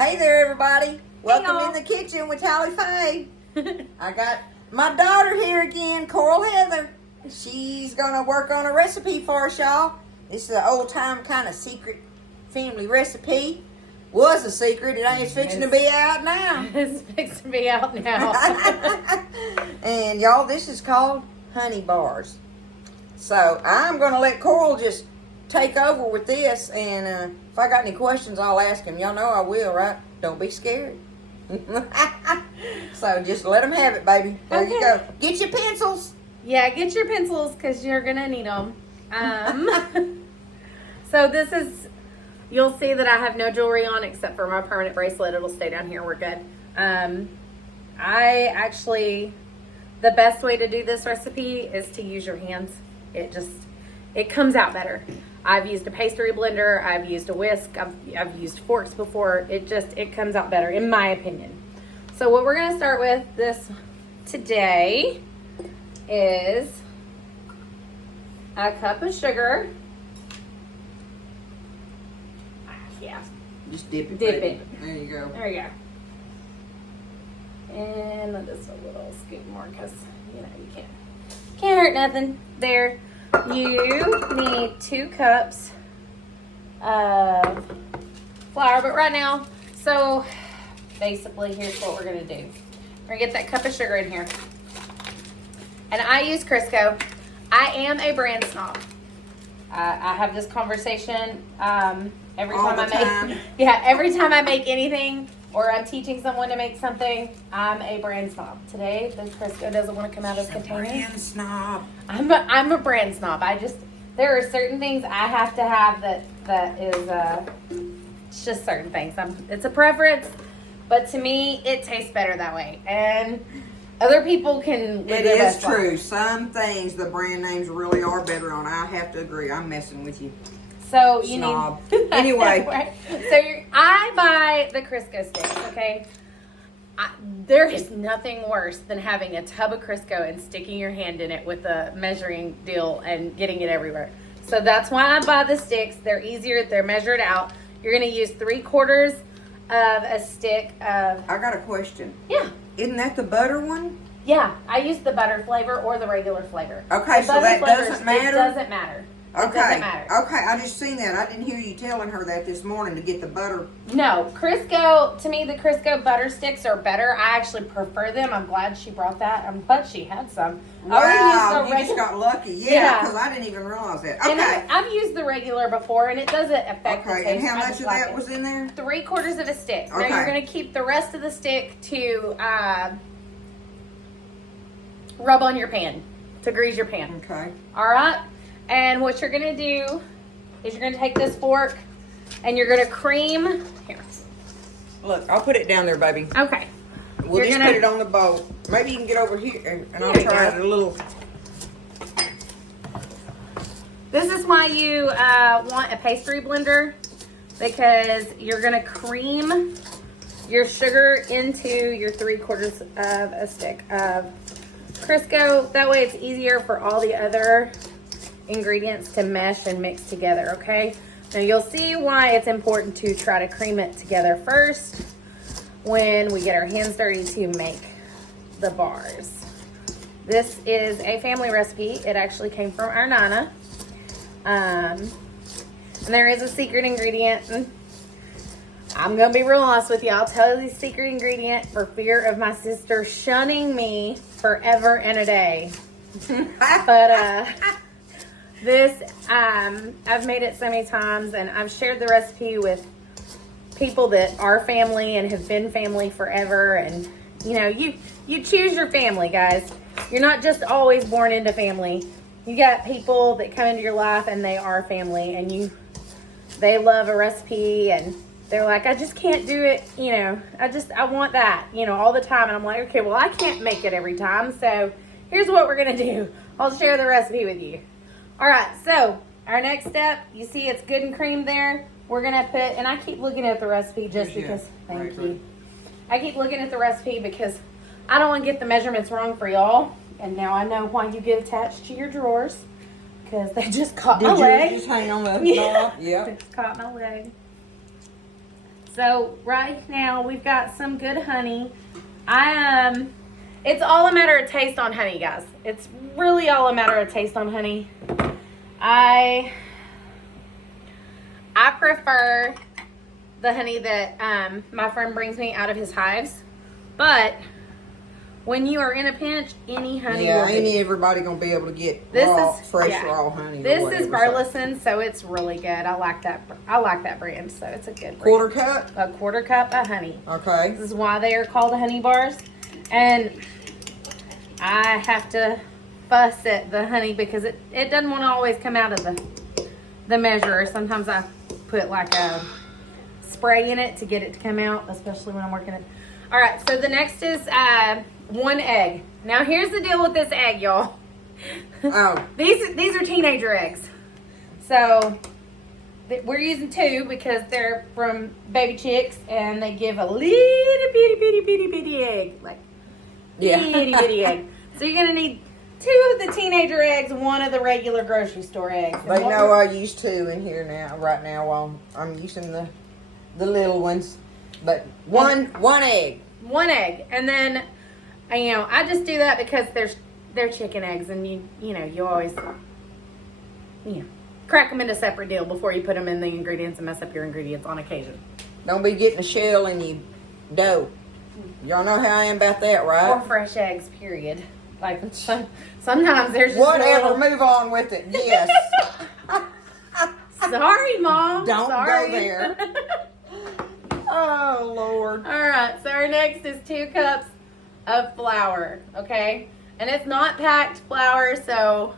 Hey there, everybody. Welcome y'all. in the kitchen with Tally Faye. I got my daughter here again, Coral Heather. She's going to work on a recipe for us, y'all. This is an old-time kind of secret family recipe. Was a secret. It ain't fixing to be out now. It's fixing to be out now. And, y'all, this is called honey bars. So, I'm going to let Coral just take over with this. And if I got any questions, I'll ask him. Y'all know I will, right? Don't be scared. So, just let them have it, baby. There you go. Get your pencils. Yeah, get your pencils because you're going to need them. So this is, you'll see that I have no jewelry on except for my permanent bracelet. It'll stay down here. We're good. I actually, the best way to do this recipe is to use your hands. It comes out better. I've used a pastry blender. I've used a whisk. I've used forks before. It comes out better in my opinion. So what we're going to start with this today is a cup of sugar. Yeah. Just dip it. Dip baby. it. There you go. There you go. And just a little scoop more because, you can't hurt nothing. There. You need 2 cups of flour. But right now, so basically here's what we're going to do. We're going to get that cup of sugar in here. And I use Crisco. I am a brand snob. I have this conversation every All time the time. every time I make anything or I'm teaching someone to make something, I'm a brand snob. Today, the Crisco doesn't want to come out of container. Brand snob. I'm a brand snob. There are certain things I have to have that is it's just certain things. It's a preference, but to me, it tastes better that way. And other people can live It their is best true. life. Some things the brand names really are better on. I have to agree. I'm messing with you. So you Snob. need Anyway. Right? So I buy the Crisco sticks. Okay. There is nothing worse than having a tub of Crisco and sticking your hand in it with a measuring deal and getting it everywhere. So that's why I buy the sticks. They're easier. They're measured out. You're going to use 3/4 of a stick of. I got a question. Yeah. Isn't that the butter one? Yeah. I use the butter flavor or the regular flavor. Okay, The so butter that flavors, doesn't matter? It doesn't matter. It Okay. doesn't matter. Okay, I just seen that. I didn't hear you telling her that this morning to get the butter. No, Crisco, to me, the Crisco butter sticks are better. I actually prefer them. I'm glad she brought that. I'm glad she had some. I already Wow, used the you just got lucky. Yeah, Yeah. because I didn't even realize that. And Okay. I've used the regular before, and it doesn't affect the Okay, taste. and how I much just of like that it. was in there? 3/4 of a stick. Okay. Now you're going to keep the rest of the stick to rub on your pan, to grease your pan. Okay. All right? And what you're going to do is you're going to take this fork, and you're going to cream. Here. Look, I'll put it down there, baby. Okay. We'll You're just gonna- put it on the bowl. Maybe you can get over here and I'll There you try go. it a little. This is why you want a pastry blender, because you're going to cream your sugar into your 3/4 of a stick of Crisco. That way it's easier for all the other ingredients to mesh and mix together, okay? Now you'll see why it's important to try to cream it together first when we get our hands dirty to make the bars. This is a family recipe. It actually came from our Nana. And there is a secret ingredient. I'm going to be real honest with you. I'll tell you the secret ingredient for fear of my sister shunning me forever and a day. But this, I've made it so many times, and I've shared the recipe with people that are family and have been family forever. And, you choose your family, guys. You're not just always born into family. You got people that come into your life and they are family, and they love a recipe and they're like, I just can't do it. I want that, all the time. And I'm like, okay, well, I can't make it every time. So here's what we're going to do. I'll share the recipe with you. All right. So our next step, you see it's good and creamed there. We're going to put, and I keep looking at the recipe just because, thank you. I keep looking at the recipe because I don't want to get the measurements wrong for y'all. And now I know why you get attached to your drawers, because they just caught my leg. Did you just hang on the Yeah. knob? Yep. Just caught my leg. So right now we've got some good honey. It's all a matter of taste on honey, guys. It's really all a matter of taste on honey. I prefer the honey that my friend brings me out of his hives, but when you are in a pinch, any honey will do. Ain't everybody gonna be able to get fresh raw honey. This is Burleson, so it's really good. I like that brand, so it's a good brand. Quarter cup? A quarter cup of honey. Okay. This is why they are called honey bars. And I have to fuss at the honey because it doesn't want to always come out of the measure. Sometimes I put like a spray in it to get it to come out, especially when I'm working it. All right, so the next is 1 egg. Now here's the deal with this egg, y'all. Oh. These are teenager eggs. So we're using 2 because they're from baby chicks and they give a little bitty egg. Like itty bitty egg. So you're gonna need 2 of the teenager eggs, 1 of the regular grocery store eggs. They know I use 2 in here right now while I'm using the little ones. But one egg. 1 egg. And then I just do that because they're chicken eggs and you always crack them into a separate deal before you put them in the ingredients and mess up your ingredients on occasion. Don't be getting a shell in your dough. Y'all know how I am about that, right? Or fresh eggs, period. Like sometimes there's just whatever. Move on with it. Yes. Sorry, Mom. Don't Sorry. go there. Oh Lord. All right. So our next is 2 cups of flour. Okay, and it's not packed flour, so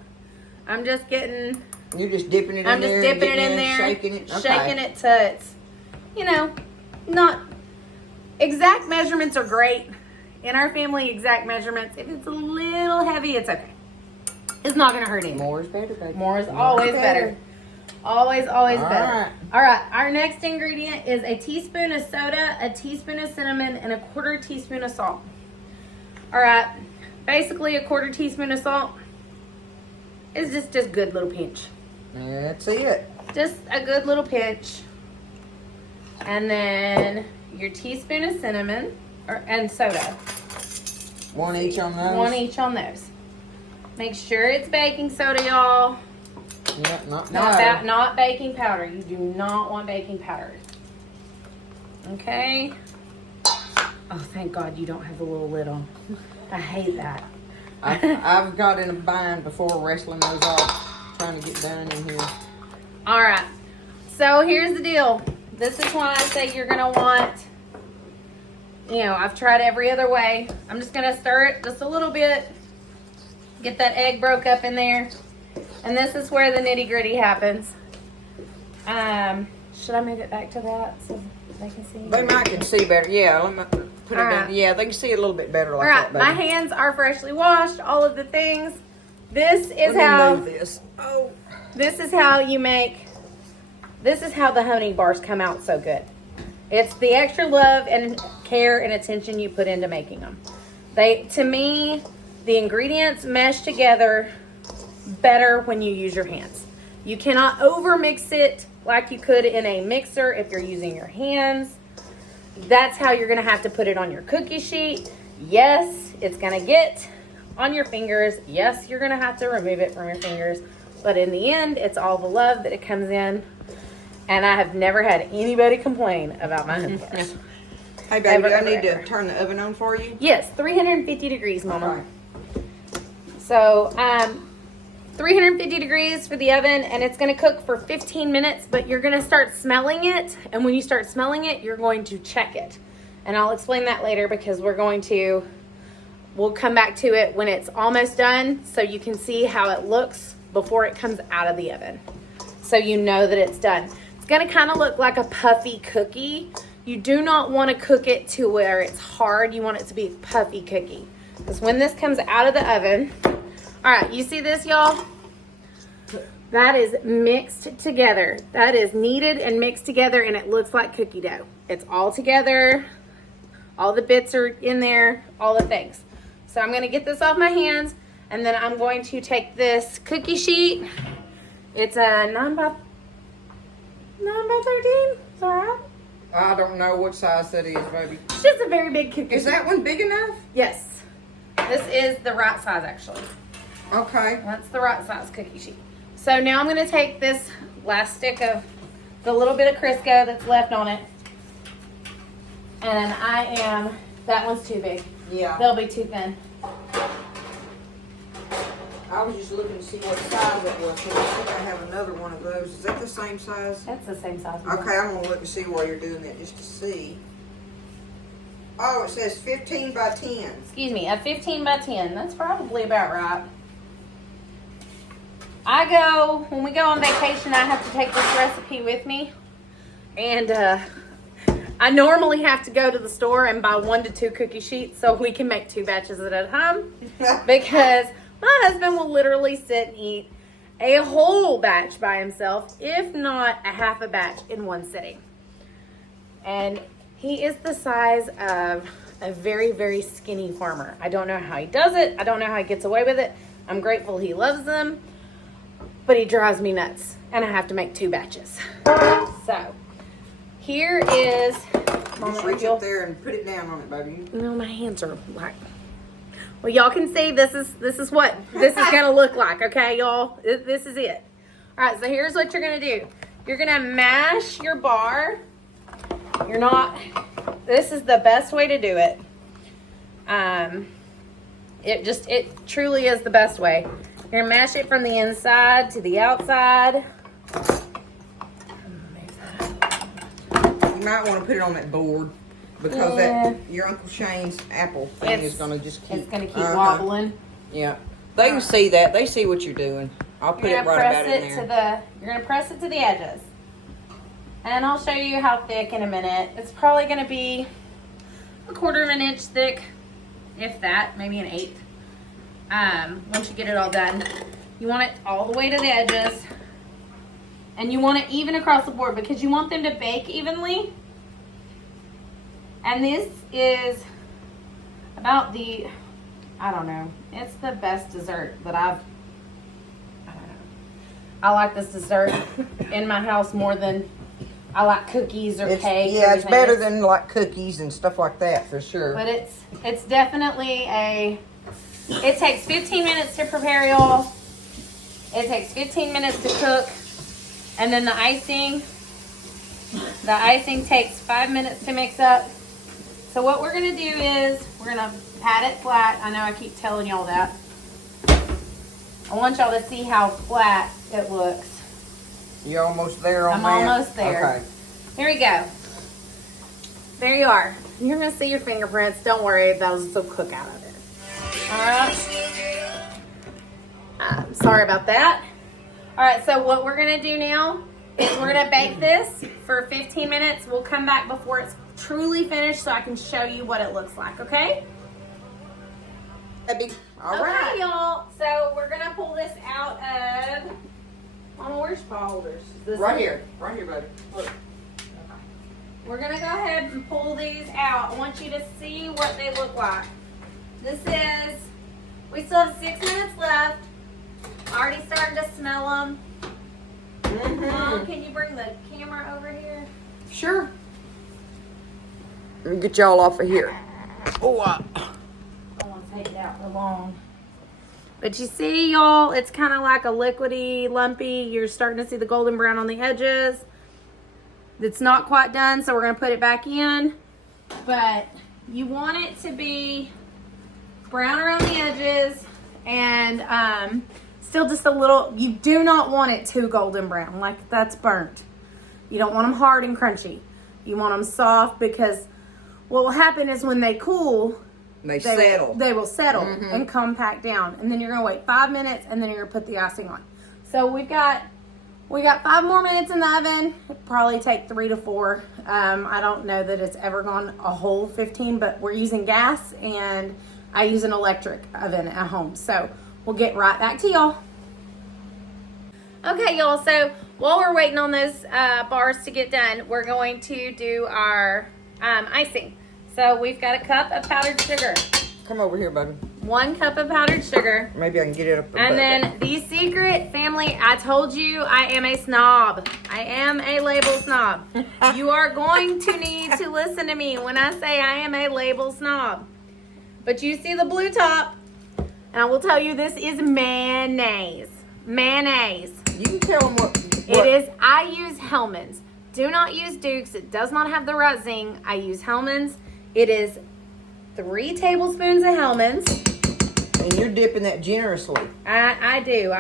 I'm just getting. You're just dipping it I'm in just there. dipping it in there, shaking it. Okay. shaking it to it's, not exact measurements are great. In our family, exact measurements. If it's a little heavy, it's okay. It's not going to hurt anything. More is better, baby. More is always better. Always better. Right. All right. Our next ingredient is a teaspoon of soda, a teaspoon of cinnamon, and a 1/4 teaspoon of salt. All right. Basically, a 1/4 teaspoon of salt is just good little pinch. That's it. Just a good little pinch. And then your teaspoon of cinnamon and soda. 1 each on those. 1 each on those. Make sure it's baking soda, y'all. Yep, Not baking powder. You do not want baking powder. Okay. Oh, thank God you don't have the little lid on. I hate that. I've got in a bind before wrestling those off, trying to get done in here. All right. So here's the deal. This is why I say you're going to want, I've tried every other way. I'm just going to stir it just a little bit. Get that egg broke up in there. And this is where the nitty gritty happens. Should I move it back to that so they can see? They might can see better. Yeah, let me put it down. Yeah, they can see it a little bit better like that, baby. My hands are freshly washed, all of the things. This is how the honey bars come out so good. It's the extra love and care and attention you put into making them. To me, the ingredients mesh together better when you use your hands. You cannot over mix it like you could in a mixer if you're using your hands. That's how you're going to have to put it on your cookie sheet. Yes, it's going to get on your fingers. Yes, you're going to have to remove it from your fingers. But in the end, it's all the love that it comes in. And I have never had anybody complain about my honey bars. Hey, baby, I need to turn the oven on for you? Yes, 350 degrees, Mama. Right. So, 350 degrees for the oven, and it's going to cook for 15 minutes, but you're going to start smelling it, and when you start smelling it, you're going to check it. And I'll explain that later because we'll come back to it when it's almost done so you can see how it looks before it comes out of the oven. So you know that it's done. It's going to kind of look like a puffy cookie. You do not want to cook it to where it's hard. You want it to be a puffy cookie. Because when this comes out of the oven, all right, you see this, y'all? That is mixed together. That is kneaded and mixed together, and it looks like cookie dough. It's all together. All the bits are in there, all the things. So I'm going to get this off my hands, and then I'm going to take this cookie sheet. It's a 9 by 13. Is that right? I don't know what size that is, baby. It's just a very big cookie. Is that one big enough? Yes. This is the right size, actually. Okay. That's the right size cookie sheet. So now I'm going to take this last stick of the little bit of Crisco that's left on it. And that one's too big. Yeah. They'll be too thin. I was just looking to see what size it was. 'Cause I think I have another one of those. Is that the same size? That's the same size. Okay, I'm going to look and see while you're doing that just to see. Oh, it says 15 by 10. Excuse me, a 15 by 10. That's probably about right. When we go on vacation, I have to take this recipe with me. And I normally have to go to the store and buy 1 to 2 cookie sheets so we can make 2 batches at a time. Because my husband will literally sit and eat a whole batch by himself, if not a half a batch in one sitting. And he is the size of a very, very skinny farmer. I don't know how he does it. I don't know how he gets away with it. I'm grateful he loves them, but he drives me nuts, and I have to make 2 batches. So here is. Just reach up there and put it down on it, baby. No, my hands are like. Well, y'all can see this is what this is gonna look like. Okay, y'all. This is it. All right. So here's what you're gonna do. You're gonna mash your bar. This is the best way to do it. It truly is the best way. You're gonna mash it from the inside to the outside. You might want to put it on that board because that your Uncle Shane's apple thing is going to just keep. It's gonna keep wobbling. Yeah, they can see that. They see what you're doing. I'll put it right about in there. You're gonna press it to the edges. And I'll show you how thick in a minute. It's probably going to be a 1/4 of an inch thick, if that, maybe an 1/8. Once you get it all done, you want it all the way to the edges, and you want it even across the board because you want them to bake evenly. And this is about I don't know, it's the best dessert that I don't know. I like this dessert in my house more than I like cookies or cake. Yeah, it's better than like cookies and stuff like that for sure. But it's definitely it takes 15 minutes to prepare, y'all. It takes 15 minutes to cook. And then the icing takes 5 minutes to mix up. So what we're gonna do is we're gonna pat it flat. I know I keep telling y'all that. I want y'all to see how flat it looks. You're almost there on I'm that? almost there. Okay. Here we go. There you are. You're going to see your fingerprints. Don't worry. Those will cook out of it. All right. Sorry about that. All right. So what we're going to do now is we're going to bake this for 15 minutes. We'll come back before it's truly finished so I can show you what it looks like. Okay? All right. Okay, y'all. So we're going to pull this out of... Mama, where's ball holders? Right here, buddy. Look. We're gonna go ahead and pull these out. I want you to see what they look like. We still have 6 minutes left. Already starting to smell them. Mom, can you bring the camera over here? Sure. Let me get y'all off of here. Oh, I want to take it out for long. But you see, y'all, it's kind of like a liquidy, lumpy. You're starting to see the golden brown on the edges. It's not quite done, so we're going to put it back in. But you want it to be brown around the edges and still just a little. You do not want it too golden brown, like that's burnt. You don't want them hard and crunchy. You want them soft because what will happen is when they cool, they will settle and compact down. And then you're going to wait 5 minutes and then you're going to put the icing on. So we got 5 more minutes in the oven. It'll probably take 3 to 4. I don't know that it's ever gone a whole 15, but we're using gas and I use an electric oven at home. So we'll get right back to y'all. Okay, y'all. So while we're waiting on those bars to get done, we're going to do our icing. So we've got a cup of powdered sugar. Come over here, buddy. 1 cup of powdered sugar. Maybe I can get it up. And then the secret, family, I told you I am a snob. I am a label snob. You are going to need to listen to me when I say I am a label snob. But you see the blue top, and I will tell you this is mayonnaise. Mayonnaise. You can tell them what. It is, I use Hellman's. Do not use Duke's. It does not have the right zing. I use Hellman's. It is 3 tablespoons of Hellman's. And you're dipping that generously. I do.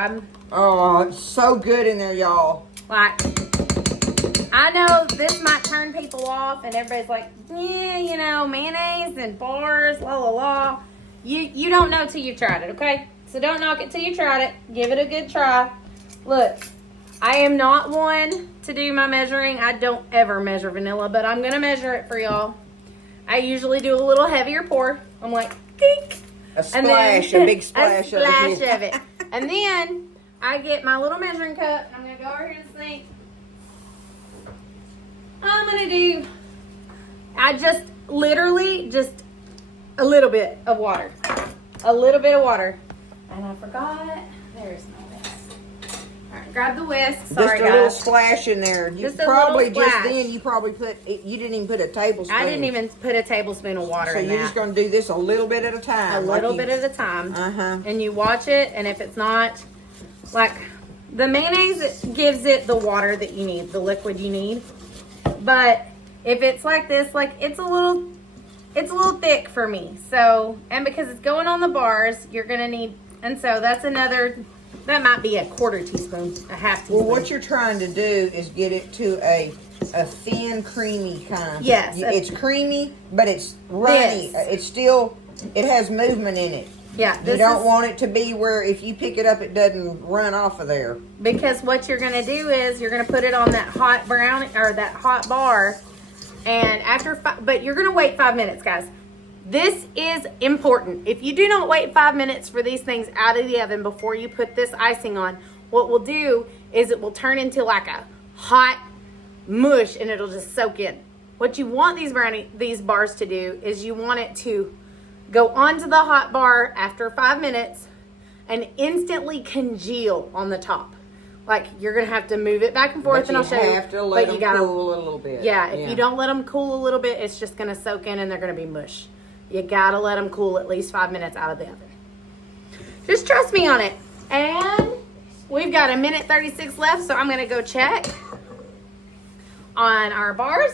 Oh, it's so good in there, y'all. Like, I know this might turn people off, and everybody's like, yeah, you know, mayonnaise and bars, la la la. You don't know till you tried it, okay? So don't knock it till you tried it. Give it a good try. Look, I am not one to do my measuring. I don't ever measure vanilla, but I'm going to measure it for y'all. I usually do a little heavier pour. I'm like, dink. A splash, a big splash, of it. And then I get my little measuring cup, and I'm going to go over here to the sink. I'm going to do, literally just a little bit of water. A little bit of water. And I forgot, there's no whisk. All right, grab the whisk. Sorry, just a little splash in there. You Just a probably little just splash. then you probably you didn't even put a tablespoon. I didn't even put a tablespoon of water So in you're that. just going to do this a little bit at a time. A little bit at a time. Uh-huh. And you watch it, and if it's not, like, the mayonnaise gives it the water that you need, the liquid you need. But if it's like this, like, it's a little thick for me. So, and because it's going on the bars, you're going to need, and so that's another, that might be a 1/4 teaspoon, a 1/2 teaspoon. Well, what you're trying to do is get it to a thin, creamy kind. Yes. It's creamy, but it's runny. This. It's still, it has movement in it. Yeah. You don't want it to be where if you pick it up, it doesn't run off of there. Because what you're going to do is you're going to put it on that hot brown, or that hot bar, and but you're going to wait 5 minutes, guys. This is important. If you do not wait 5 minutes for these things out of the oven before you put this icing on, what we'll do is it will turn into like a hot mush, and it'll just soak in. What you want these bars to do is you want it to go onto the hot bar after 5 minutes and instantly congeal on the top. Like, you're going to have to move it back and forth, and I'll show you. You have to let them cool a little bit. Yeah, if you don't let them cool a little bit, it's just going to soak in and they're going to be mush. You got to let them cool at least 5 minutes out of the oven. Just trust me on it. And we've got 1:36 left, so I'm going to go check on our bars.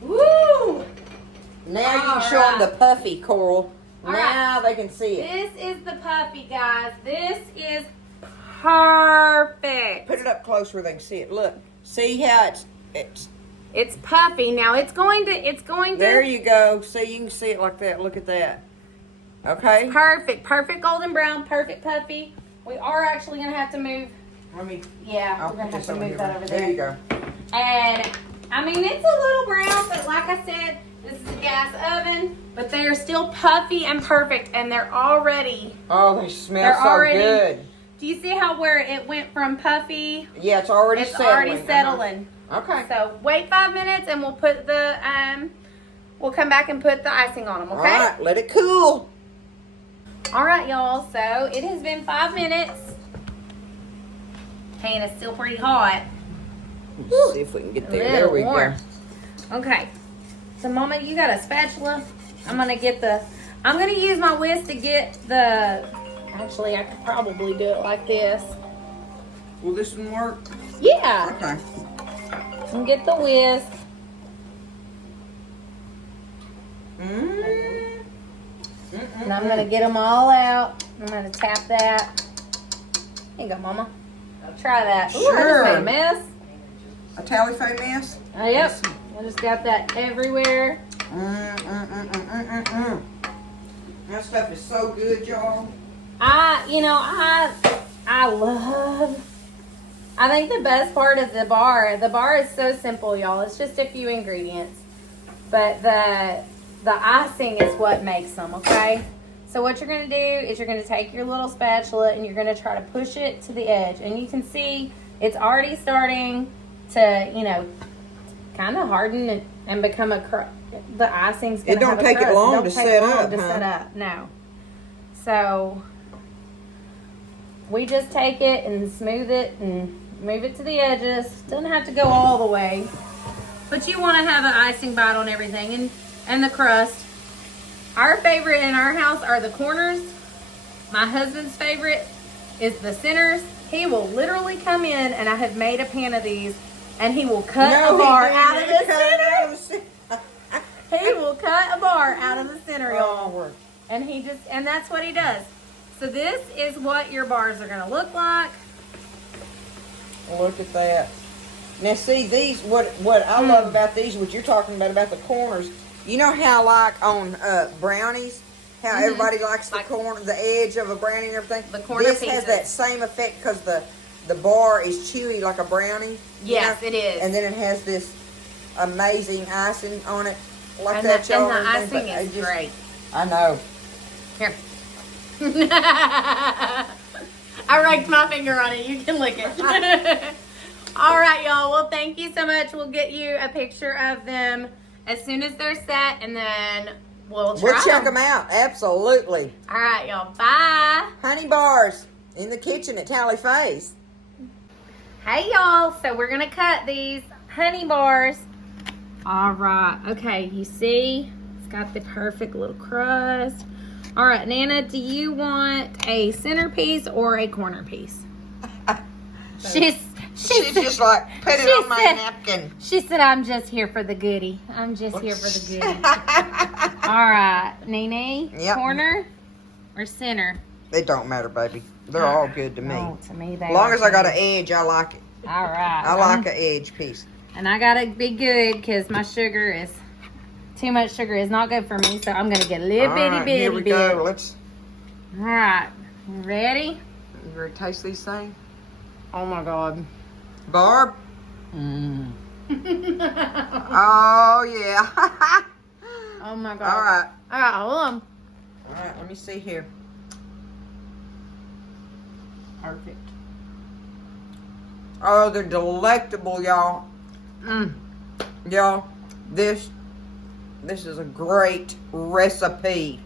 Woo! Now you can show them the puffy, Coral. Now they can see it. This is the puffy, guys. This is perfect. Put it up close where they can see it. Look. See how It's puffy. Now it's going to. There you go. See, you can see it like that. Look at that. Okay. Perfect. Perfect golden brown. Perfect puffy. We are actually going to have to move. Let me. Yeah, we're going to have to move that over there. There you go. And, I mean, it's a little brown, but like I said, this is a gas oven, but they are still puffy and perfect, and they're already. Oh, they smell so good. Do you see how where it went from puffy? Yeah, it's already settling. Already settling. Okay. So wait 5 minutes, and we'll put the we'll come back and put the icing on them. Okay. All right, let it cool. All right, y'all. So it has been 5 minutes. Pan is still pretty hot. Let's see if we can get there. There we go. Okay. So, Mama, you got a spatula? I'm gonna use my whisk to get the. Actually, I could probably do it like this. Will this one work? Yeah. Okay. And get the whisk. And I'm gonna get them all out. I'm gonna tap that. Here you go, Mama. Try that. Ooh, Sure. I just made a mess. A tally-fay mess? Yep. I just got that everywhere. That stuff is so good, y'all. I think the best part of the bar is so simple, y'all. It's just a few ingredients. But the icing is what makes them, okay? So what you're going to do is you're going to take your little spatula and you're going to try to push it to the edge. And you can see it's already starting to, kind of harden and become the icing's gonna It don't have a take it crust. long Don't to take set long up, to huh? set up. No. So we just take it and smooth it and move it to the edges. Doesn't have to go all the way, but you want to have an icing bite on everything and the crust. Our favorite in our house are the corners. My husband's favorite is the centers. He will literally come in, and I have made a pan of these, and he will cut a bar out of the center. He will cut a bar out of the center, y'all. And that's what he does. So this is what your bars are gonna look like. Look at that. Now see these, what I love about these, what you're talking about the corners. You know how like on brownies, how everybody likes the corner, the edge of a brownie and everything? The corner This pieces. has that same effect because the bar is chewy like a brownie. Yes, it is. And then it has this amazing icing on it. Like And that, the y'all. icing is great. I know. Here. I raked my finger on it. You can lick it. All right, y'all. Well, thank you so much. We'll get you a picture of them as soon as they're set, and then we'll check them out. Absolutely. All right, y'all. Bye. Honey bars in the kitchen at Tally Face. Hey, y'all. So we're going to cut these honey bars. All right. Okay, you see? It's got the perfect little crust. All right, Nana, do you want a centerpiece or a corner piece? She's just like, put it on my napkin. She said, I'm just here for the goodie. I'm just here for the goodie. All right, Nene, Yep. corner or center? It don't matter, baby. They're all good to me. Oh, to me, they As long are as I got too. an edge, I like it. All right. I like an edge piece. And I gotta be good because my sugar is too much. Sugar is not good for me, so I'm gonna get a little All bitty right, bitty here we bit. go. Let's. All right, you ready? You ready to taste these things? Oh my God. Barb? Oh, yeah. Oh my God. All right. All right, hold on. All right, let me see here. Perfect. Oh, they're delectable, y'all. Y'all, this is a great recipe.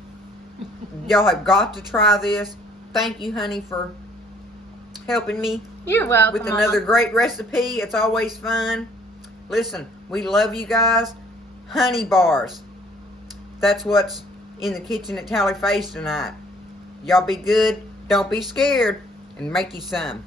Y'all have got to try this. Thank you, honey, for helping me You're welcome. with another great recipe. It's always fun. Listen, we love you guys. Honey bars. That's what's in the kitchen at Tally Face tonight. Y'all be good. Don't be scared. And make you some.